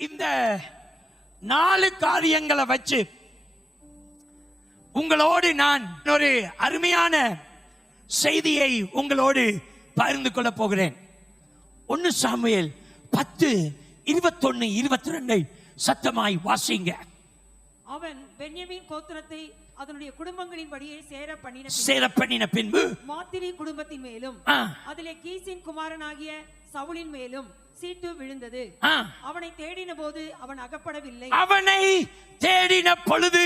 இந்த நாலு காரியங்களை வச்சு உங்களோடு நான் ஒரு அருமையான செய்தியை உங்களோடு பகிர்ந்து கொள்ள போகிறேன். ஒன்னு சாமுவேல் பத்து இருபத்தொன்னு இருபத்தி ரெண்டை சத்தமாய் வாசிங்க. அவன் பென்யமீன் கோத்திரத்தை அதனுடைய குடும்பங்களின் படியே சேர பண்ணின சேர பண்ணின பின்பு மாத்திரி குடும்பத்தின் மேலும் அதிலே கீசின் குமாரனாகிய சவுலின் மேலும் சீட்டு விழுந்தது. அவனை தேடின போது அவன் அகப்படவில்லை. அவனை தேடின பொழுது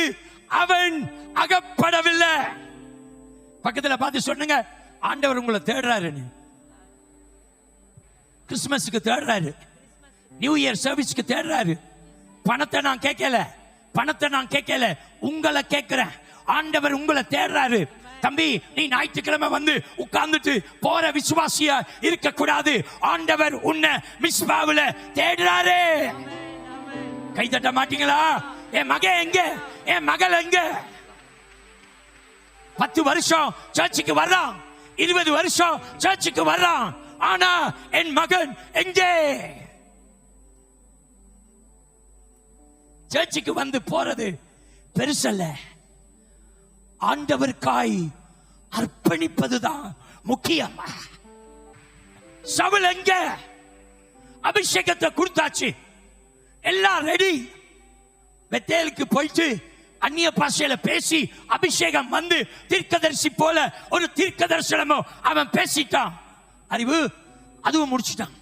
அவன் அகப்படவில்லை. பக்கத்துல பார்த்து சொன்னுங்க ஆண்டவர் உங்களை தேடுறாருன்னு கிறிஸ்துமஸுக்கு தேடுறாரு. New year சர்வீஸ்க்கு தேடுறாரு. பணத்தை நான் கேட்கல பணத்தை நான் கேட்கல உங்களை கேட்கிறேன். ஆண்டவர் உங்களை தேடுறாரு. தம்பி நீ ஞாயிற்றுக்கிழமை வந்து உட்கார்ந்துட்டு போற விசுவாசியா இருக்க கூடாது ஆண்டவர் உன்னை மிஸ்பாவுல தேடுறாரு. கை தட்ட மாட்டீங்களா? என் மகன் எங்க? என் மகள் எங்க? பத்து வருஷம் சர்ச்சுக்கு வர்றான். இருபது வருஷம் சர்ச்சுக்கு வர்றான். ஆனா என் மகன் எங்கே? சர்ச்சுக்கு வந்து போறது பெருசல்ல. ஆண்டவருக்காய் அர்ப்பணிப்பதுதான் முக்கியம். சவுல் எங்க? அபிஷேகத்தை கொடுத்தாச்சு. எல்லாம் ரெடி வெத்தேலுக்கு போயிட்டு அந்நிய பாஷையில பேசி அபிஷேகம் வந்து தீர்க்கதரிசி போல ஒரு தீர்க்க அவன் பேசிட்டான். அறிவு? அதுவும் முடிச்சிட்டான்.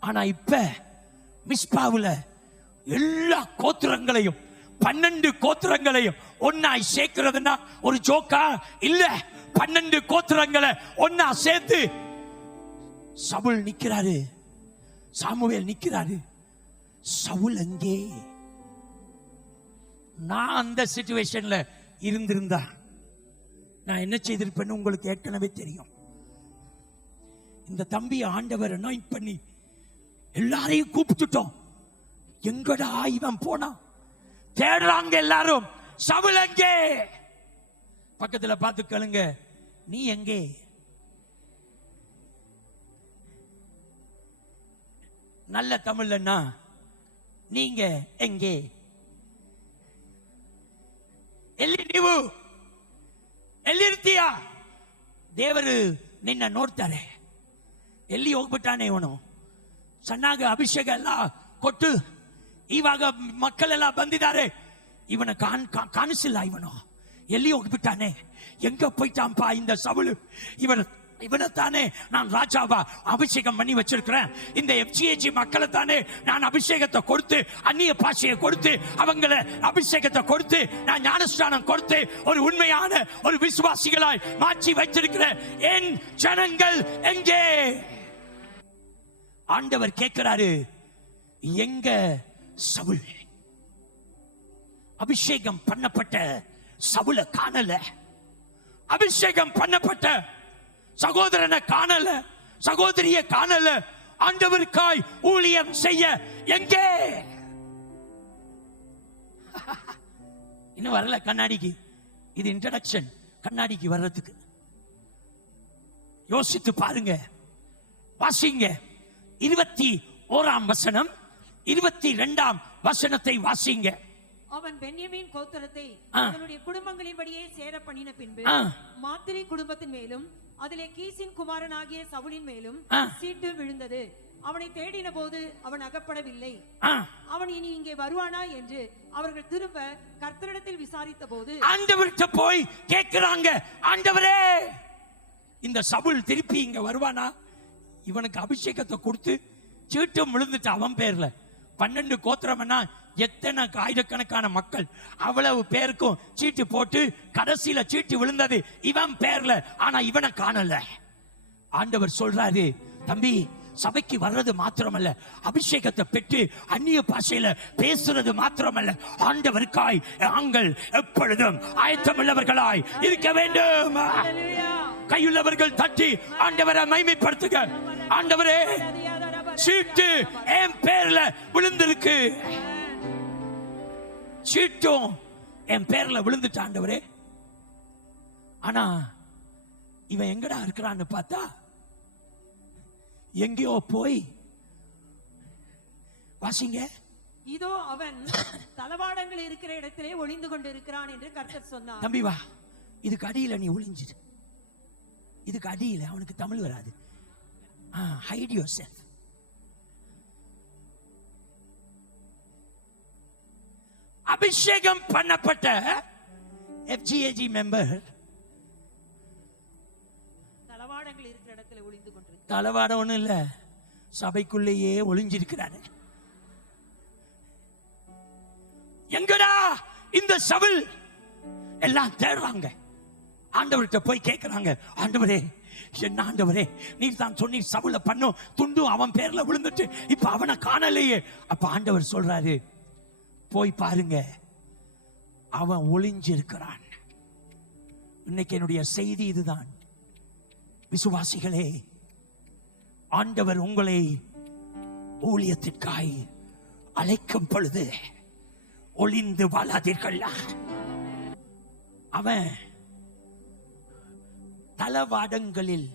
ஆனா இப்ப மிஸ்பாவுல எல்லா கோத்திரங்களையும் பன்னெண்டு கோத்திரங்களையும் ஒன்னாய் சேர்க்கிறதுனா ஒரு ஜோக்கா? இல்ல பன்னெண்டு கோத்திரங்களை ஒன்னா சேர்த்து சவுல் நிக்கிறாரு. சாமுவேல் நிக்கிறாரு. சவுல் அங்கே. நான் அந்த சிச்சுவேஷன்ல இருந்திருந்தா நான் என்ன செய்திருப்பேன்னு உங்களுக்கு ஏற்கனவே தெரியும். இந்த தம்பி ஆண்டவர் அனாயிண்ட் பண்ணி எல்லாரையும் கூப்பிட்டுட்டோம். எங்கடா இவன் போனான்? தேடுறாங்க எல்லாரும் சவுல் எங்கே பக்கத்துல பார்த்து கேளுங்க நீ எங்கே நல்ல தமிழ்லன்னா நீங்க எங்கே ಎಲ್ಲಿ ನೀವು ಎಲ್ಲಿರ್ತೀಯ ದೇವರು ನಿನ್ನ ನೋಡ್ತಾರೆ ಎಲ್ಲಿ ಹೋಗ್ಬಿಟ್ಟಾನೆ ಇವನು ಚೆನ್ನಾಗಿ ಅಭಿಷೇಕ ಎಲ್ಲ ಕೊಟ್ಟು ಇವಾಗ ಮಕ್ಕಳೆಲ್ಲ ಬಂದಿದ್ದಾರೆ ಇವನ ಕಾಣ್ ಕಾ- ಕಾಣಿಸಿಲ್ಲ ಇವನು ಎಲ್ಲಿ ಹೋಗ್ಬಿಟ್ಟಾನೆ எங்க போயிட்டான்ப்பா இந்த சவுளு இவன் இவனை தானே நான் ராஜாவா அபிஷேகம் பண்ணி வச்சிருக்கிறேன் இந்த எஃப்ஜிஏஜி மக்களை தானே நான் அபிஷேகத்தை கொடுத்து அந்நிய பாஷையை கொடுத்து அவங்கள அபிஷேகத்தை கொடுத்து நான் ஞானஸ்தானம் கொடுத்து ஒரு உண்மையான ஒரு விசுவாசிகளாய் மாற்றி வைத்திருக்கிறேன் என் ஜனங்கள் எங்கே ஆண்டவர் கேட்கிறாரு எங்க சவுல். அபிஷேகம் பண்ணப்பட்ட சவுல காணல. அபிஷேகம் பண்ணப்பட்ட சகோதரனை காணல. சகோதரிய காணல. ஆண்டவருக்காய் ஊழியம் செய்ய எங்கே? இன்னும் வரல கண்ணாடிக்கு. இது இன்ட்ரடக்ஷன் கண்ணாடிக்கு வர்றதுக்கு. யோசித்து பாருங்க. வாசிங்க. இருபத்தி ஓராம் வசனம். இருபத்தி ரெண்டாம் வசனத்தை வாசிங்க அவன் பென்யமீன் கோத்திரத்தை ஆ. அதனுடைய குடும்பங்களின்படியே சேர பண்ணின பின்பு. மாத்திரி குடும்பத்தின் மேலும் அதிலே கீசின் குமாரனாகிய சவுலின் மேலும் ஆ. சீட்டு விழுந்தது அவனை தேடின போது அவன் அகப்படவில்லை அவன் இனி இங்கே வருவானா என்று அவர்கள் திரும்ப கர்த்தரிடத்தில் விசாரித்த போது ஆண்டவர்கிட்ட போய் கேட்கிறாங்க ஆண்டவரே இந்த சவுல் திருப்பி இங்க வருவானா இவனுக்கு அபிஷேகத்தை கொடுத்து சீட்டும் விழுந்துட்டு அவன் பேர்ல பன்னெண்டு கோத்திரம்னா எத்தனை ஆயிரக்கணக்கான மக்கள்? அவ்வளவு பேருக்கும் சீட்டு போட்டு கடைசியில சீட்டு விழுந்தது இவன் பேர்ல ஆனா இவனை காணல. ஆண்டவர் சொல்றாரு தம்பி சபைக்கு வர்றது மாத்திரமல்ல அபிஷேகத்தை பெற்று அந்நிய பாஷையில பேசுறது மாத்திரமல்ல. ஆண்டவருக்காய் நாங்கள் எப்பொழுதும் ஆயத்தமுள்ளவர்களாய் இருக்க வேண்டும். கையுள்ளவர்கள் தட்டி ஆண்டவரை மைமைப்படுத்துக ஆண்டவரே சீட்டு என் பேர்ல விழுந்திருக்கு. சீட்டும் என் பேர்ல விழுந்துட்டு ஆண்டவரே. ஆனா இவன் எங்கடா இருக்கிறான்னு பார்த்தா எங்கேயோ போய் வாசிங்க. இதோ அவன் தளவாடங்கள் இருக்கிற இடத்திலே ஒளிந்து கொண்டிருக்கிறான் என்று கர்த்தர் சொன்னார். தம்பி வா இதுக்கு அடியில நீ ஒளிஞ்சிரு. இதுக்கு அடியில அவனுக்கு தமிழ் வராது. ஹைட் யுவர் செல்ஃப் அபிஷேகம் பண்ணப்பட்ட எஃப்ஜிஏஜி மெம்பர் தளவாடங்கள் இருக்கிற இடத்துல ஒளிந்து கொண்டிருக்கிறான் தளவாட ஒண்ணும் இல்ல. சபைக்குள்ளேயே ஒளிஞ்சிருக்கிறாரு. எங்கடா இந்த சவுல்? எல்லாம் தேடுறாங்க. ஆண்டவர்கிட்ட போய் கேட்கிறாங்க ஆண்டவரே என்ன ஆண்டவரே நீர் தான் சொன்னீர் சவுல பண்ணும். துண்டும் அவன் பேர்ல விழுந்துட்டு இப்ப அவனை காணலையே. அப்ப ஆண்டவர் சொல்றாரு போய் பாருங்க. அவன் ஒளிஞ்சிருக்கிறான். இன்னைக்கு என்னுடைய செய்தி இதுதான். விசுவாசிகளே ஆண்டவர் உங்களை ஊழியத்திற்காய் அழைக்கும் பொழுது ஒளிந்து வாழாதீர்கள். அவன் தளவாடங்களில்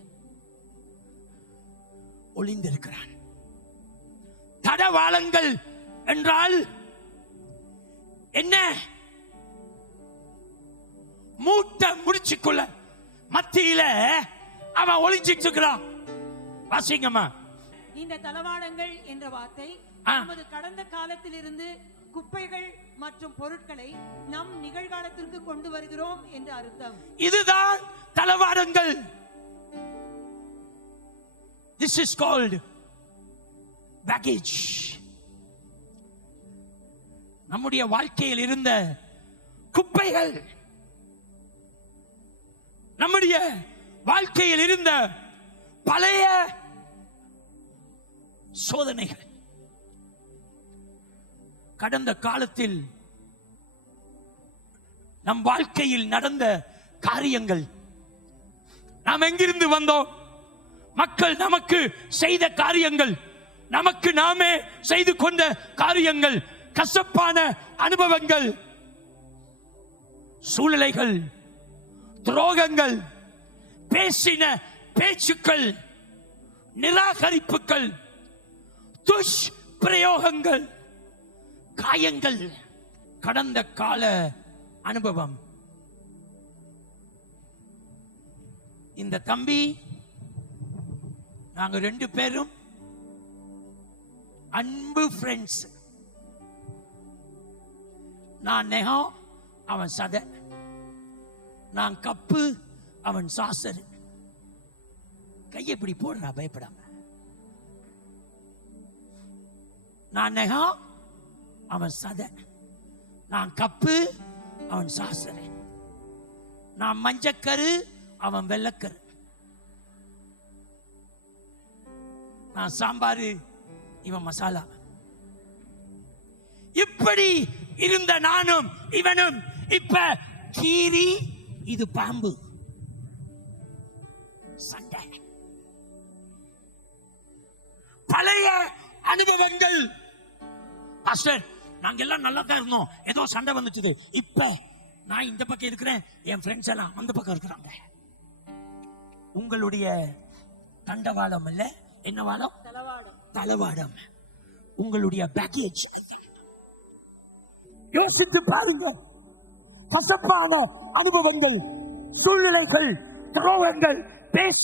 ஒளிந்திருக்கிறான். தடவாளங்கள் என்றால் என்ன? மூட்டை முடிச்சுக்குள்ள மத்தியில அவன் ஒளிஞ்சிட்டு இருக்கிறான். வாசிங்கம்மா. இந்த தளவாடங்கள் என்ற வார்த்தை. நமது கடந்த காலத்திலிருந்து குப்பைகள் மற்றும் பொருட்களை நம் நிகழ்காலத்திற்கு கொண்டு வருகிறோம் என்று அர்த்தம். இதுதான் தளவாடங்கள். திஸ் இஸ் கால்டு பேக்கேஜ் நம்முடைய வாழ்க்கையில் இருந்த குப்பைகள் நம்முடைய வாழ்க்கையில் இருந்த பழைய சோதனைகள். கடந்த காலத்தில் நம் வாழ்க்கையில் நடந்த காரியங்கள் நாம் எங்கிருந்து வந்தோம்? மக்கள் நமக்கு செய்த காரியங்கள் நமக்கு நாமே செய்து கொண்ட காரியங்கள் கசப்பான அனுபவங்கள் சூழ்நிலைகள் துரோகங்கள் பேசின பேச்சுக்கள் நிராகரிப்புகள் துஷ்பிரயோகங்கள் காயங்கள் கடந்த கால அனுபவம். இந்த தம்பி நாங்க ரெண்டு பேரும் அன்பு ஃப்ரெண்ட்ஸ் நான் நெகம் அவன் சதை. நான் கப்பு அவன் சாசரு. கையை இப்படி போடுறா பயப்படாம. நான் நெகம் அவன் சதை. நான் கப்பு அவன் சாசரு. நான் மஞ்சக்கரு அவன் வெள்ளக்கரு. நான் சாம்பாரு இவன் மசாலா. இப்படி இருந்த நானும் இவனும் இப்ப கீரி இது பாம்பு. சண்டை. பழைய அனுபவங்கள். பாஸ்டர் நாங்க எல்லாம் நல்லா தான் இருந்தோம். ஏதோ சண்டை வந்துச்சுது. இப்ப நான் இந்த பக்கம் இருக்கிறேன். என் ஃப்ரெண்ட்ஸ் எல்லாம் அந்த பக்கம் இருக்கிறாங்க. உங்களுடைய தண்டவாளம் இல்ல என்ன வாழம் தளவாடம் உங்களுடைய பேக்கேஜ் யோசித்து பாருங்க கசப்பான அனுபவங்கள் சூழ்நிலைகள் துரோகங்கள் பேச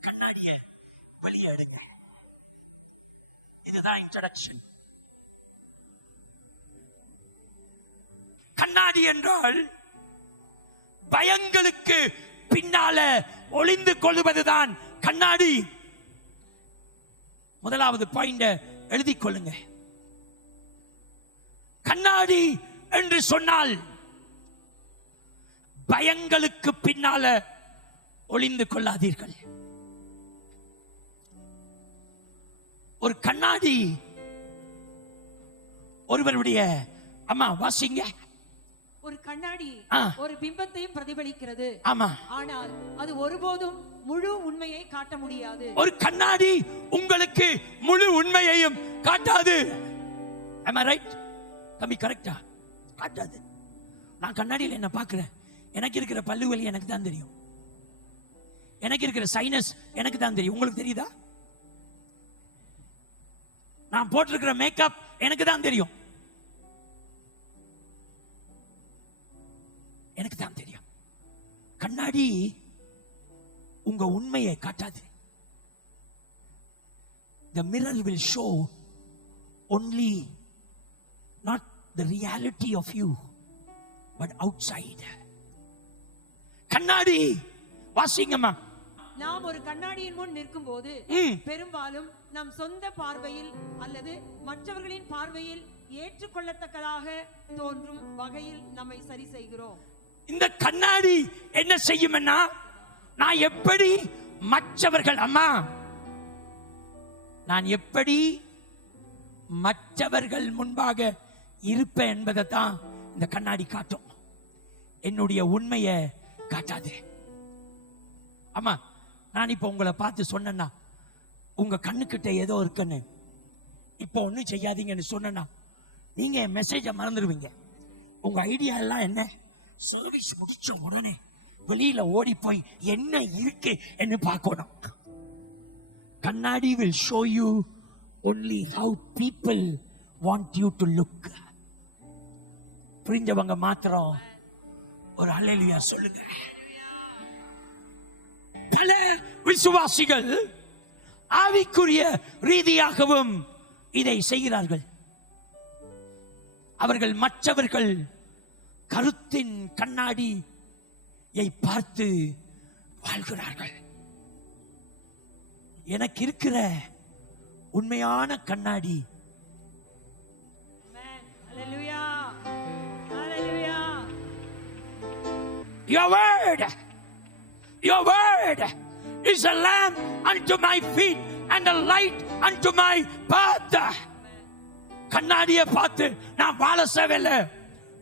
கண்ணாடிய வெளியே எடுங்க இதுதான் இன்ட்ரடக்ஷன் கண்ணாடி என்றால் பயங்களுக்கு பின்னால ஒளிந்து கொள்வதுதான் கண்ணாடி. முதலாவது பாயிண்ட எழுதி கொள்ளுங்க. கண்ணாடி என்று சொன்னால் பயங்களுக்கு பின்னால ஒளிந்து கொள்ளாதீர்கள். ஒரு கண்ணாடி ஒருவருடைய அம்மா வாசிங்க. ஒரு கண்ணாடி. ஒரு பிம்பத்தையும் பிரதிபலிக்கிறது. ஆமா. ஆனால் அது ஒருபோதும் முழு உண்மையை காட்ட முடியாது. ஒரு கண்ணாடி உங்களுக்கு முழு உண்மையையும் காட்டாது. Am I right? தம்பி கரெக்டா காட்டாது. நான் கண்ணாடியில் என்ன பார்க்கிறேன். எனக்கு இருக்கிற பல்லு வலி எனக்கு தான் தெரியும். எனக்கு இருக்கிற சைனஸ் எனக்கு தான் தெரியும். உங்களுக்கு தெரியுதா? நான் போட்டிருக்கிற மேக்கப் எனக்கு தான் தெரியும். எனக்கு தான் தெரியும். கண்ணாடி உங்க உண்மையை காட்டாது. Mirror will show only not the reality of you but outside கண்ணாடி. வாசிங்கம்மா நாம் ஒரு கண்ணாடியின் முன் நிற்கும் போது. பெரும்பாலும் நம் சொந்த பார்வையில் அல்லது மற்றவர்களின் பார்வையில் ஏற்றுக்கொள்ளத்தக்கதாக தோன்றும் வகையில் நம்மை சரி செய்கிறோம். இந்த கண்ணாடி என்ன செய்யும்னா நான் எப்படி மற்றவர்கள் அம்மா நான் எப்படி மற்றவர்கள் முன்பாக இருப்பேன் என்பதை தான் இந்த கண்ணாடி காட்டும். என்னுடைய உண்மையை காட்டாது. அம்மா நான் இப்போ உங்களை பார்த்து சொன்னேன்னா உங்க கண்ணுக்கிட்ட ஏதோ இருக்குன்னு இப்போ ஒன்றும் செய்யாதீங்கன்னு சொன்னேன்னா நீங்க என் மெசேஜை மறந்துடுவீங்க. உங்க ஐடியா எல்லாம் என்ன? சர்வீஸ் முடிச்ச உடனே வெளியில ஓடி போய் என்ன இருக்கு என்று பார்க்கணும். கண்ணாடி will show you only how people want you to look புரிஞ்சவங்க மாத்திரம் ஒரு அலையிலியா சொல்லுங்க. பல விசுவாசிகள் ஆவிக்குரிய ரீதியாகவும் இதை செய்கிறார்கள். அவர்கள் மற்றவர்கள் கருத்தின் கண்ணாடியை பார்த்து வாழ்கிறார்கள். எனக்கு இருக்கிற உண்மையான கண்ணாடி. Your word, your word is a lamp unto my feet and a light unto my path. கண்ணாடியை பார்த்து நான் வாழ சேவையில்ல.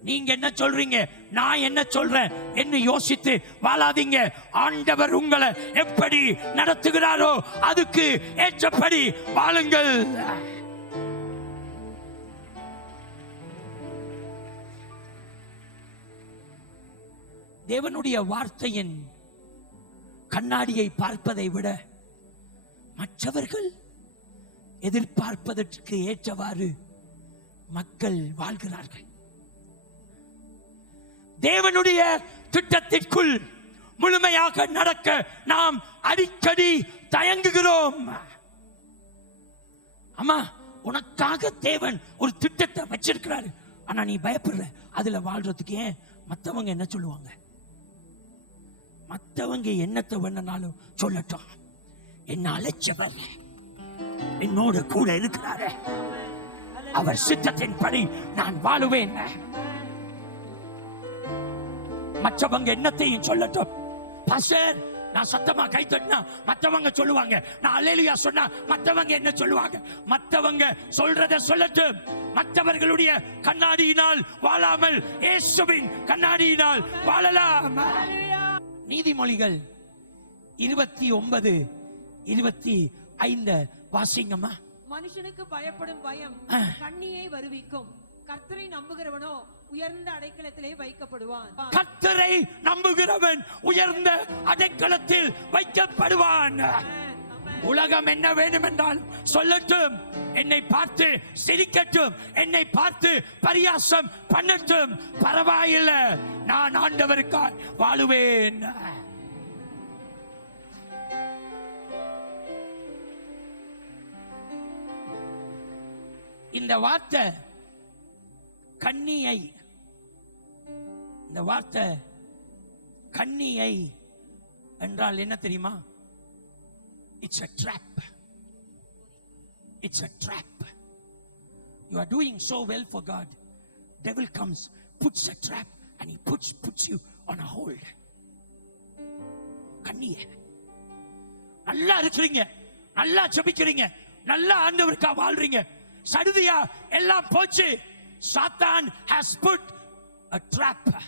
நீங்க என்ன சொல்றீங்க? நான் என்ன சொல்றேன்? என்று யோசித்து வாழாதீங்க. ஆண்டவர் உங்களை எப்படி நடத்துகிறாரோ அதுக்கு ஏற்றபடி வாழுங்கள். தேவனுடைய வார்த்தையின் கண்ணாடியை பார்ப்பதை விட மற்றவர்கள் எதிர்பார்ப்பதற்கு ஏற்றவாறு மக்கள் வாழ்கிறார்கள். தேவனுடைய திட்டத்திற்குள் முழுமையாக நடக்க நாம் அடிக்கடி தயங்குகிறோம். அம்மா உனக்காக தேவன் ஒரு திட்டத்தை வச்சிருக்கிறாரு. ஆனா நீ பயப்படுற அதுல வாழ்றதுக்கு ஏன் மத்தவங்க என்ன சொல்லுவாங்க? மத்தவங்க என்னத்தை வேணும்னாலும் சொல்லட்டும். என்ன அழைச்சவர் என்னோட கூட இருக்கிறாரு. அவர் சித்தத்தின் படி நான் வாழுவேன். மற்றவங்க என்னத்தையும் சொல்லட்டும். பாஸ்டர் நான் சத்தமா கை தட்டினா மத்தவங்க சொல்லுவாங்க. நான் அலேலியா சொன்னா மத்தவங்க என்ன சொல்லுவாங்க? மத்தவங்க சொல்றத சொல்லட்டும். மற்றவர்களுடைய கண்ணாடியினால் வாழாமல் இயேசுவின் கண்ணாடியினால் வாழலாம். நீதிமொழிகள். இருபத்தி ஒன்பது இருபத்தி ஐந்து. வாசிங்கம்மா. மனுஷனுக்கு பயப்படும் பயம். கண்ணியை வருவிக்கும். கர்த்தரை நம்புகிறவனோ உயர்ந்த அடைக்கலத்திலே வைக்கப்படுவான். கர்த்தரை நம்புகிறவன் உயர்ந்த அடைக்கலத்தில் வைக்கப்படுவான். உலகம் என்ன வேண்டும் என்றால் சொல்லட்டும். என்னை பார்த்து சிரிக்கட்டும். என்னை பார்த்து பரியாசம் பண்ணட்டும். பரவாயில்லை நான் ஆண்டவருக்காய் வாழுவேன். இந்த வார்த்தை கண்ணியை இந்த வார்த்தை கண்ணியை என்றால் என்ன தெரியுமா? It's a trap. It's a trap. You are doing so well for god. Devil comes puts a trap and he puts puts you on a hold. கண்ணிய. நல்லா இருக்கிறீங்க. நல்லா ஜெபிக்கிறீங்க. நல்லா ஆண்டவருக்கா வாழ்றீங்க. சடுதியா எல்லாம் போச்சு. சாத்தான் has புட் அ ட்ராப்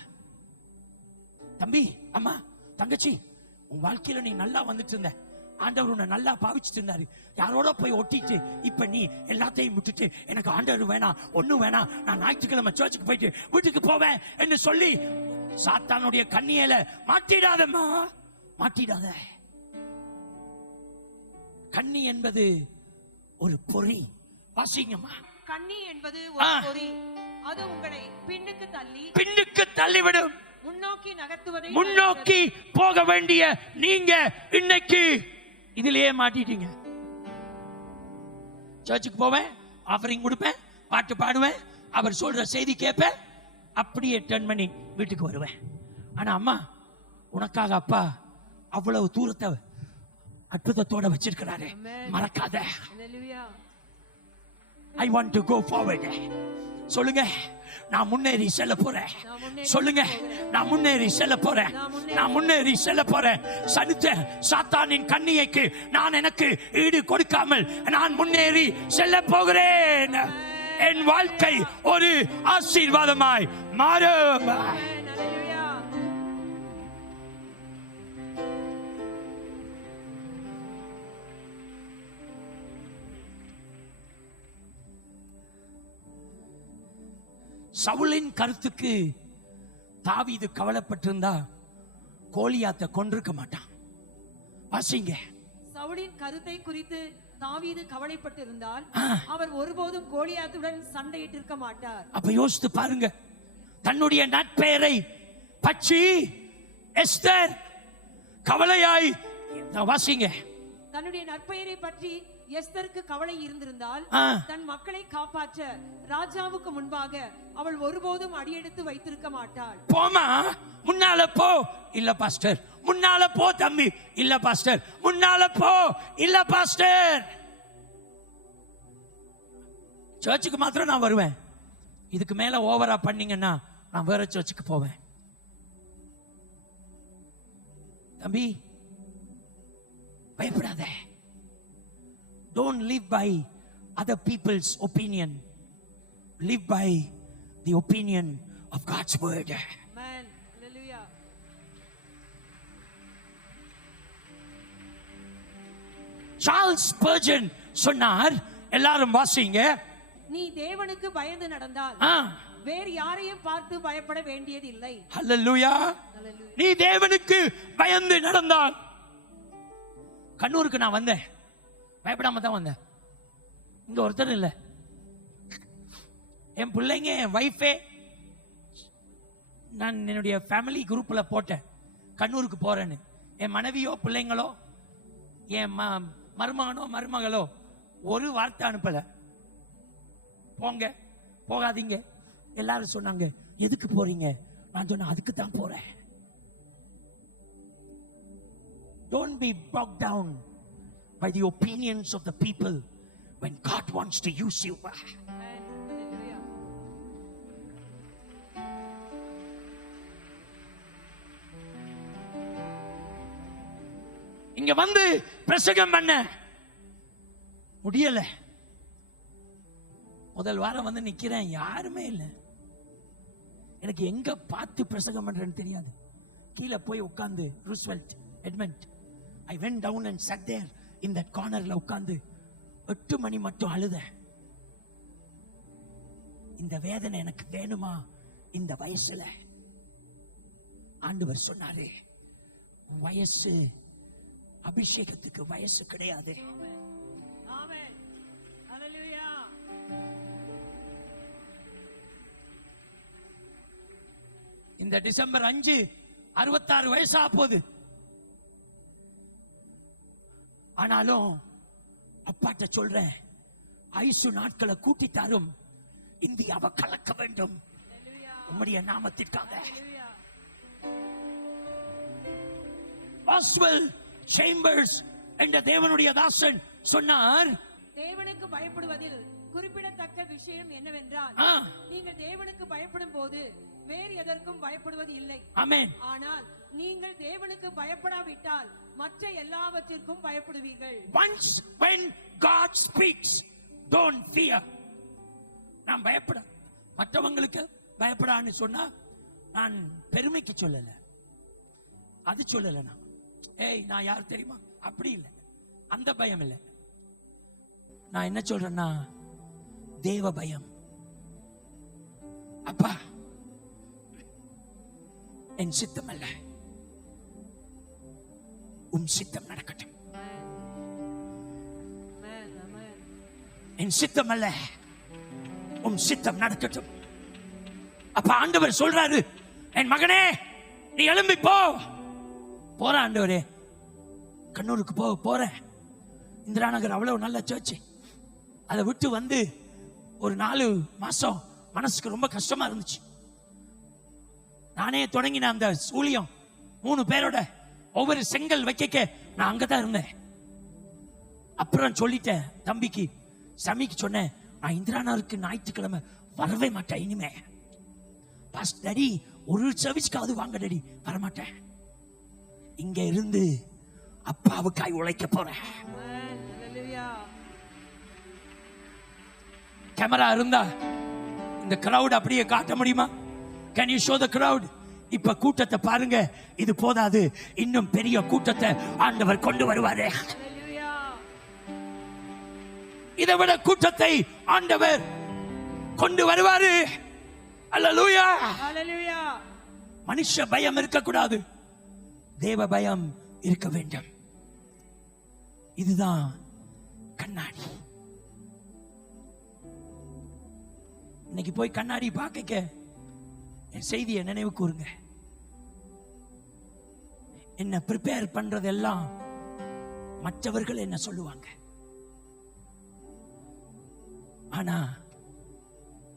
தம்பி அம்மா தங்கச்சி உன் வாழ்க்கையில நீ நல்லா வந்துட்டு இருந்த. ஆண்டவர் உன்னை நல்லா பாவிச்சிட்டு இருந்தாரு. யாரோட போய் ஒட்டிட்டு இப்ப நீ எல்லாத்தையும் விட்டுட்டு எனக்கு ஆண்டவர் வேணாம் ஒண்ணும் வேணாம் நான் ஞாயிற்றுக்கிழமை சர்ச்சுக்கு போயிட்டு வீட்டுக்கு போவேன் என்று சொல்லி சாத்தானுடைய கண்ணியல மாட்டிடாதம்மா. மாட்டிடாத. கண்ணி என்பது ஒரு பொறி. வாசிங்கம்மா. கண்ணி என்பது ஒரு. பொறி. அது உங்களை பின்னுக்கு தள்ளி பின்னுக்கு தள்ளிவிடும். முன்னோக்கி நகர்த்துவதை முன்னோக்கி போக வேண்டிய நீங்க இன்னைக்கு. இதுலயே மாட்டிட்டீங்க. சர்ச்சுக்கு போவேன் ஆஃபரிங் கொடுப்பேன் பாட்டு பாடுவேன் அவர் சொல்ற செய்தி கேட்பேன் அப்படியே டர்ன் பண்ணி வீட்டுக்கு வருவேன். ஆனா அம்மா உனக்காக அப்பா அவ்வளவு தூரத்தை அற்புதத்தோட வச்சிருக்கிறாரு. மறக்காத. I want to go forward சொல்லுங்க. நான் முன்னேறி செல்ல போறேன். சொல்லுங்க. நான் முன்னேறி செல்ல போறேன். நான் முன்னேறி நான் முன்னேறி செல்ல போறேன். சனித்த சாத்தானின் கண்ணியைக்கு நான் எனக்கு ஈடு கொடுக்காமல் நான் முன்னேறி செல்ல போகிறேன். என் வாழ்க்கை ஒரு ஆசீர்வாதமாய் மாறும். சவுலின் கருத்துக்கு தாவீது கவலைப்பட்டிருந்தா கோலியாத்தை கொண்டிருக்க மாட்டான். வாசிங்க. சவுலின் கருத்தை குறித்து தாவீது கவலைப்பட்டிருந்தால் அவர் ஒருபோதும் கோலியாத்துடன் சண்டையிட்டிருக்க மாட்டார். அப்ப யோசித்து பாருங்க. தன்னுடைய நட்பெயரை பச்சி எஸ்தர் கவலையாய் வாசிங்க. தன்னுடைய நற்பெயரை பற்றி எஸ்தருக்கு கவலை இருந்திருந்தால். தன் மக்களை காப்பாற்ற ராஜாவுக்கு முன்பாக அவள் ஒருபோதும் அடியெடுத்து வைத்திருக்க மாட்டாள். போமா முன்னால போ. இல்ல பாஸ்டர். முன்னால போ தம்பி. இல்ல பாஸ்டர். முன்னால போ. இல்ல பாஸ்டர். சர்ச்சுக்கு மாத்திரம் நான் வருவேன். இதுக்கு மேல ஓவரா பண்ணீங்கன்னா நான் வேற சர்ச்சுக்கு போவேன். தம்பி பயப்படாத. Don't live by other people's opinion. Live by the opinion of God's word. Amen. Hallelujah. Charles Spurgeon சொன்னார் எல்லாரும் வாசிங்க. நீ தேவனுக்கு பயந்து நடந்தால் வேறு யாரையும் பார்த்து பயப்பட வேண்டியதில்லை. ஹல்லேலூயா Hallelujah. நீ தேவனுக்கு பயந்து நடந்தால். கண்ணூருக்கு நான் வந்தேன். பயப்படாம தான் வந்தேன். இங்க ஒருத்தர் இல்ல. என் பிள்ளைங்க என் வைஃபே நான் என்னுடைய ஃபேமிலி குரூப்ல போட்டேன். கண்ணூருக்கு போறேன்னு. என் மனைவியோ பிள்ளைங்களோ என் ம மருமகனோ மருமகளோ ஒரு வார்த்தை அனுப்பல. போங்க போகாதீங்க. எல்லாரும் சொன்னாங்க எதுக்கு போறீங்க? நான் சொன்னேன் அதுக்கு தான் போறேன். Don't be bogged down by the opinions of the people when God wants to use you. இங்க வந்து பிரசங்கம் பண்ண. முடியல. முதல் வாரம் வந்து நிக்கிறேன். யாருமே இல்லை. எனக்கு எங்க பார்த்து பிரசங்கம் பண்றேன்னு தெரியாது. கீழே போய் உட்கார்ந்து Roosevelt Edmund I went down and sat there இந்த கார்னர்ல உட்கார்ந்து எட்டு மணி மட்டும் அழுத இந்த வேதனை எனக்கு வேணுமா? இந்த வயசுல. ஆண்டவர் சொன்னாரு வயசு அபிஷேகத்துக்கு வயசு கிடையாது. இந்த டிசம்பர் அஞ்சு அறுபத்தாறு வயசா போகுது ஆனாலும் அப்பாட்ட சொல்றேன் ஐசு நாட்களை கூட்டி தரும். இந்தியாவை கலக்க வேண்டும். உம்முடைய நாமத்திற்காக. சேம்பர்ஸ் என்ற தேவனுடைய தாசன் சொன்னார். தேவனுக்கு பயப்படுவதில் குறிப்பிடத்தக்க விஷயம் என்னவென்றால் நீங்கள் தேவனுக்கு பயப்படும் போது வேறு எதற்கும் பயப்படுவது இல்லை. ஆமென் ஆனால் நீங்கள் தேவனுக்கு பயப்படாவிட்டால் மற்ற எல்லாவற்றிற்கும் பயப்படுவீர்கள். Once when god speaks don't fear. நான் பயப்பட மற்றவங்களுக்கு பயப்படான்னு சொன்னா நான் பெருமைக்கு சொல்லல. அது சொல்லல நான். ஏய் நான் யார் தெரியுமா? அப்படி இல்லை. அந்த பயம் இல்லை. நான் என்ன சொல்றேன்னா தேவ பயம். அப்பா என் சித்தம் அல்ல. உன் சித்தம் நடக்கட்டும். என் சித்தம் அல்ல. உன் சித்தம் நடக்கட்டும். அப்ப ஆண்டவர் சொல்றாரு என் மகனே நீ எழும்பி போ. போற ஆண்டவரே. கண்ணூருக்கு போக போறேன். இந்திரா நகர் அவ்வளவு நல்ல சர்ச்சு அதை விட்டு வந்து ஒரு நாலு மாசம் மனசுக்கு ரொம்ப கஷ்டமா இருந்துச்சு. நானே தொடங்கின அந்த சூழியம் மூணு பேரோட ஒவ்வொரு செங்கல் வைக்க நான் அங்கதான் இருந்தேன். அப்புறம் சொல்லிட்டேன் தம்பிக்கு சமிக்கு சொன்னேன் நான் இந்திரானாருக்கு ஞாயிற்றுக்கிழமை வரவே மாட்டேன் இனிமே. பாஸ் டடி ஒரு சர்வீஸ்க்காவது வாங்க டடி வரமாட்டேன். இங்க இருந்து அப்பாவுக்காய் உழைக்க போறேன். கேமரா இருந்தா இந்த கிரவுட் அப்படியே காட்ட முடியுமா? Can you show the crowd இப்ப கூட்டத்தை பாருங்க. இது போதாது. இன்னும் பெரிய கூட்டத்தை ஆண்டவர் கொண்டு வருவாரு. இதை விட கூட்டத்தை ஆண்டவர் கொண்டு வருவாரு. அல்லேலூயா ஹalleluya மனுஷ பயம் இருக்கக்கூடாது. தேவ பயம் இருக்க வேண்டும். இதுதான் கண்ணாடி. இன்னைக்கு போய் கண்ணாடி பார்க்க என் செய்தியை நினைவு கூறுங்க. என்ன ப்ரிப்பேர் பண்றதெல்லாம் மற்றவர்கள் என்ன சொல்லுவாங்க. ஆனா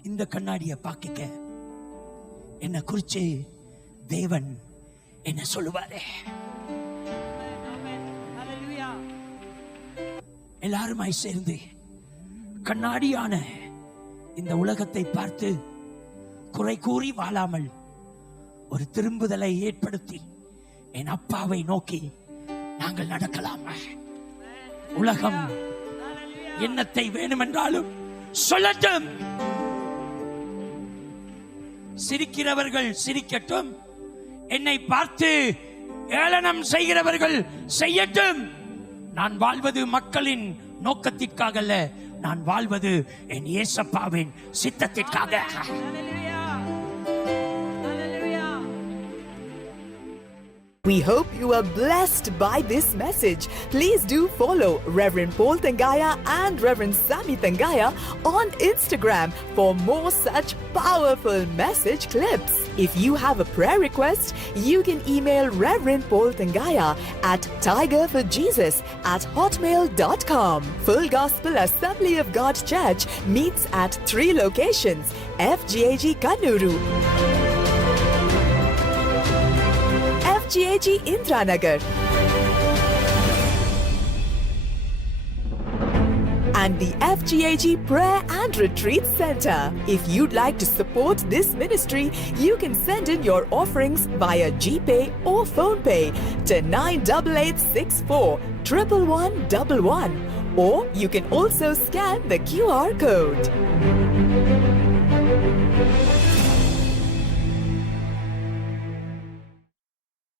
இந்த கண்ணாடியை பார்க்க என்ன குறிச்சு தேவன் என்ன esos lugares. எல்லாருமாய் சேர்ந்து கண்ணாடியான இந்த உலகத்தை பார்த்து குறை கூறி வாழாமல் ஒரு திரும்புதலை ஏற்படுத்தி என் அப்பாவை நோக்கி நாங்கள் நடக்கலாமா உலகம் என்னத்தை வேணுமென்றாலும் சொல்லட்டும் சிரிக்கிறவர்கள் சிரிக்கட்டும் என்னை பார்த்து ஏளனம் செய்கிறவர்கள் செய்யட்டும். நான் வாழ்வது மக்களின் நோக்கத்திற்காக அல்ல நான் வாழ்வது என் இயேசப்பாவின் சித்தத்திற்காக. We hope you are blessed by this message. Please do follow Reverend Paul Tangaya and Reverend Sami Tangaya on Instagram for more such powerful message clips. If you have a prayer request, you can email Reverend Paul Tangaya at tigerforjesus at hotmail.com. Full Gospel Assembly of God Church meets at three locations FGAG Kannuru, FGAG Indranagar and the FGAG Prayer and Retreat Center. If you'd like to support this ministry, you can send in your offerings via GPay or PhonePay to 98864 11111 or you can also scan the QR code.